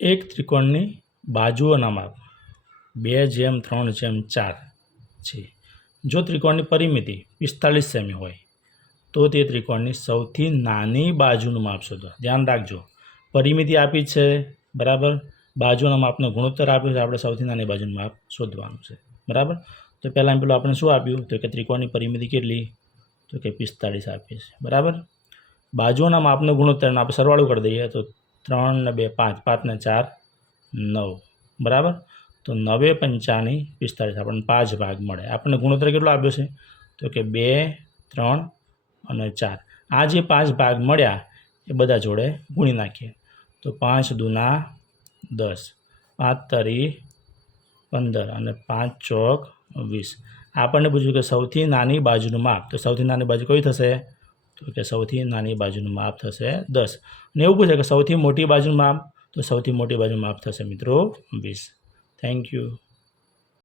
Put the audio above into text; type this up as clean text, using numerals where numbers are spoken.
એક ત્રિકોણની બાજુઓના માપ 2:3:4 છે. જો ત્રિકોણની પરિમિતિ 45 સેમી હોય તો તે ત્રિકોણની સૌથી નાની બાજુનું માપ શોધો. ધ્યાન રાખજો, પરિમિતિ આપી છે, બરાબર, બાજુના માપનો ગુણોત્તર આપ્યો છે, આપણે સૌથી નાની બાજુનું માપ શોધવાનું છે, બરાબર. તો પહેલાં પેલું આપણે શું આપ્યું, તો કે ત્રિકોણની પરિમિતિ કેટલી, તો કે 45 આપી છે, બરાબર. બાજુના માપનો ગુણોત્તર આપણે સરવાળો કરી દઈએ તો 3 ને 2 5, 5 ને 4 9, બરાબર. તો 9 પંચાની 45 આપણને 5 ભાગ મળે. આપણને ગુણોત્તર કેટલો આપ્યો છે, તો કે 2, 3 અને 4. આ જે 5 ભાગ મળ્યા એ બધા જોડે ગુણી નાખીએ તો 5 દૂના 10, 5 તરી 15 અને 5 ચોક 20. આપણને પૂછ્યું કે સૌથી નાની બાજુનું માપ, તો સૌથી નાની બાજુ કઈ થશે, તો કે સૌથી નાની બાજુનું માપ થશે 10. અને એવું પૂછે કે સૌથી મોટી બાજુનું માપ, તો સૌથી મોટી બાજુનું માપ થશે મિત્રો 20. Thank you.